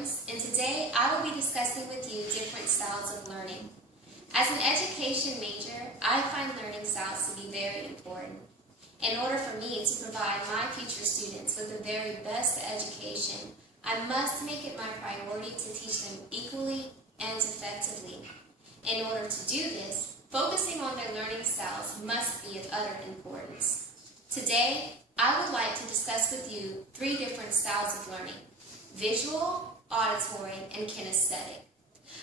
Williams, and today I will be discussing with you different styles of learning. As an education major, I find learning styles to be very important. In order for me to provide my future students with the very best education, I must make it my priority to teach them equally and effectively. In order to do this, focusing on their learning styles must be of utter importance. Today, I would like to discuss with you 3 different styles of learning: visual, auditory, and kinesthetic.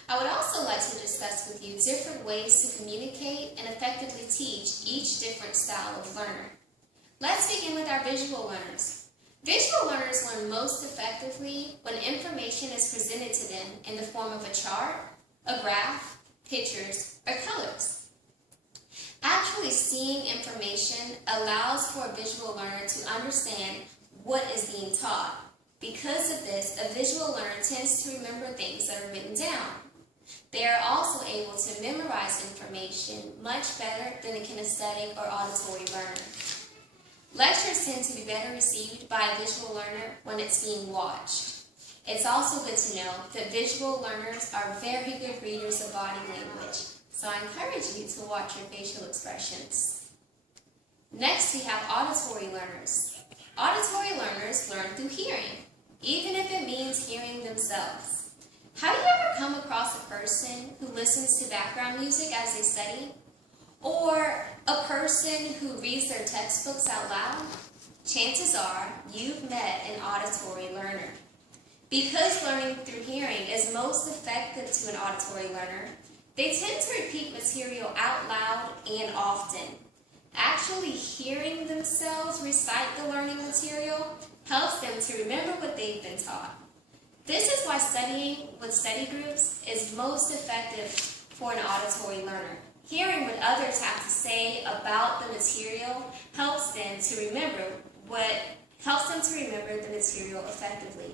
I would also like to discuss with you different ways to communicate and effectively teach each different style of learner. Let's begin with our visual learners. Visual learners learn most effectively when information is presented to them in the form of a chart, a graph, pictures, or colors. Actually seeing information allows for a visual learner to understand what is being taught. Because of this, a visual learner tends to remember things that are written down. They are also able to memorize information much better than a kinesthetic or auditory learner. Lectures tend to be better received by a visual learner when it's being watched. It's also good to know that visual learners are very good readers of body language, so I encourage you to watch your facial expressions. Next, we have auditory learners. Auditory learners learn through hearing, even if it means hearing themselves. Have you ever come across a person who listens to background music as they study? Or a person who reads their textbooks out loud? Chances are you've met an auditory learner. Because learning through hearing is most effective to an auditory learner, they tend to repeat material out loud and often. Actually hearing themselves recite the learning material helps them to remember what they've been taught. This is why studying with study groups is most effective for an auditory learner. Hearing what others have to say about the material helps them to remember the material effectively.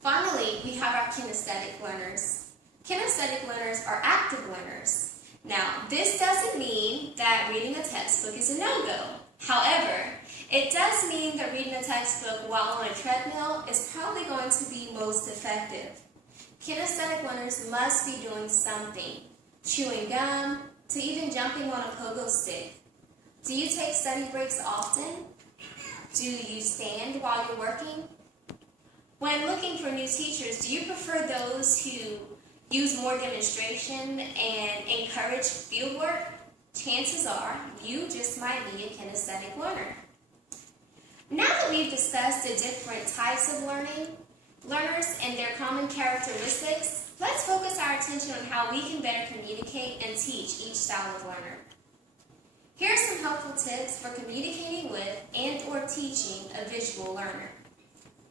Finally, we have our kinesthetic learners. Kinesthetic learners are active learners. Now, this doesn't mean that reading a textbook is a no-go. However, it does mean that reading a textbook while on a treadmill is probably going to be most effective. Kinesthetic learners must be doing something, chewing gum, to even jumping on a pogo stick. Do you take study breaks often? Do you stand while you're working? When looking for new teachers, do you prefer those who use more demonstration and encourage fieldwork? Chances are you just might be a kinesthetic learner. Now that we've discussed the different types of learners and their common characteristics, let's focus our attention on how we can better communicate and teach each style of learner. Here are some helpful tips for communicating with and/or teaching a visual learner.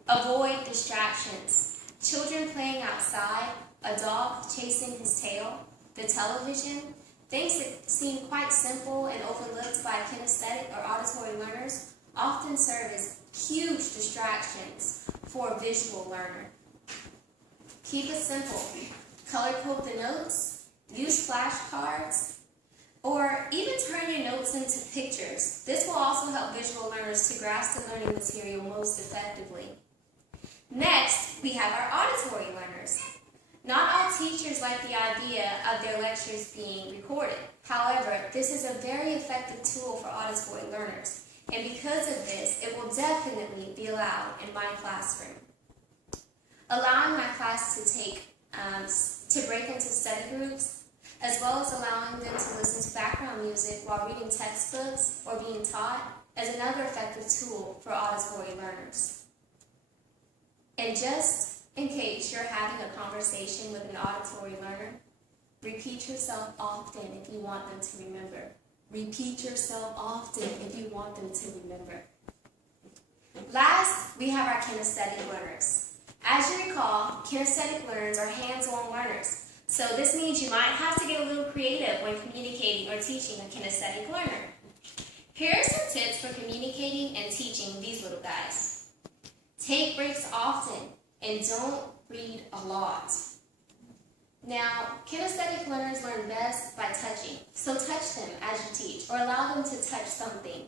Avoid distractions. Children playing outside, a dog chasing his tail, the television, things that seem quite simple and overlooked by kinesthetic or auditory learners often serve as huge distractions for a visual learner. Keep it simple. Color code the notes, use flashcards, or even turn your notes into pictures. This will also help visual learners to grasp the learning material most effectively. Next, we have our auditory learners. Not all teachers like the idea of their lectures being recorded. However, this is a very effective tool for auditory learners, and because of this, it will definitely be allowed in my classroom. Allowing my class to break into study groups, as well as allowing them to listen to background music while reading textbooks or being taught, is another effective tool for auditory learners. And just in case you're having a conversation with an auditory learner, repeat yourself often if you want them to remember. Repeat yourself often if you want them to remember. Last, we have our kinesthetic learners. As you recall, kinesthetic learners are hands-on learners. So this means you might have to get a little creative when communicating or teaching a kinesthetic learner. Here are some tips for communicating and teaching these little guys. Take breaks often and don't read a lot. Now, kinesthetic learners learn best by touching, so touch them as you teach or allow them to touch something.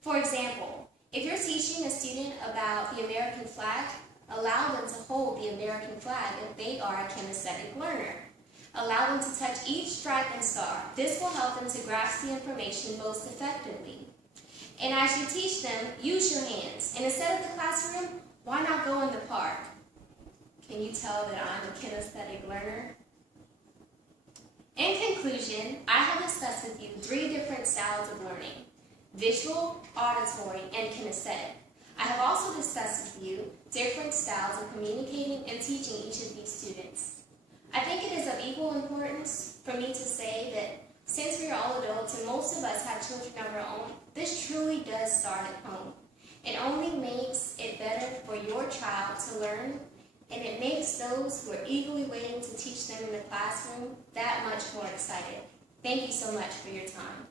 For example, if you're teaching a student about the American flag, Allow them to hold the American flag if they are a kinesthetic learner. Allow them to touch each stripe and star. This will help them to grasp the information most effectively. And as you teach them, use your hands. And instead of the classroom, why not go in the park? Can you tell that I'm a kinesthetic learner? In conclusion, I have discussed with you 3 different styles of learning: visual, auditory, and kinesthetic. I have also discussed with you different styles of communicating and teaching each of these students. I think it is of equal importance for me to say that since we are all adults and most of us have children of our own, this truly does start at home. It only makes it better for your child to learn, and it makes those who are eagerly waiting to teach them in the classroom that much more excited. Thank you so much for your time.